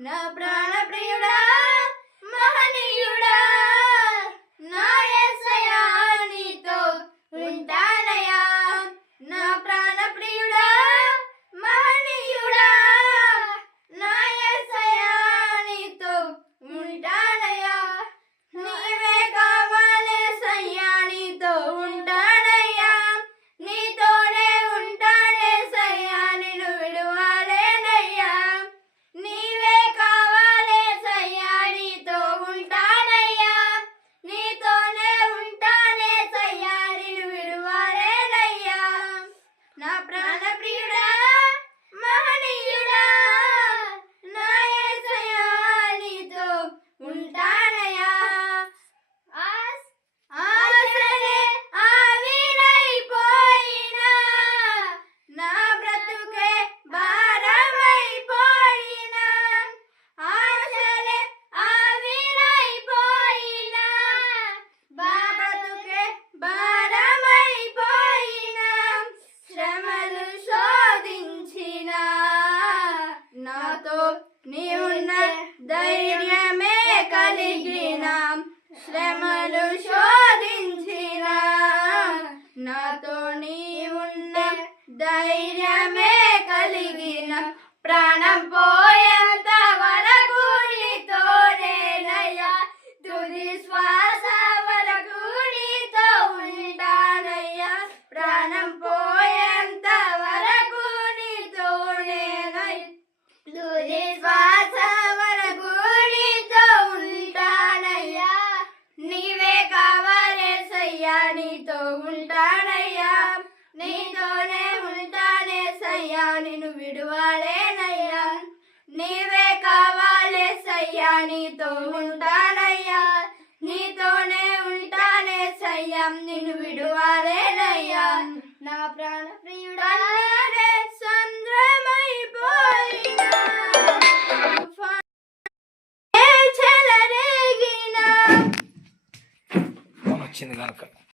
Na ధైర్యమే కలిగిన ప్రాణం పోయేంత వరకు నీతోనేనయ్యా తుది శ్వాస వరకు నీతో ఉంటానయ్యా. ప్రాణం పోయేంత వరకు నీతోనేనయ్యా తుది శ్వాస వరకు నీతో ఉంటానయ్యా. నీవే కావాలేసయ్యా నీతో ఉంటానయ్యా. నీతో సయ్యా నిన్ను విడువాలేనయ్యా. నీవే కావాలేసయ్యా నీతో ఉంటానయ్యా. నీతోనే ఉంటానే సయ్యా నిన్ను విడువాలేనయ్యా. నా ప్రాణ ప్రియుడా చంద్రమైపోయినా వచ్చింది కనుక.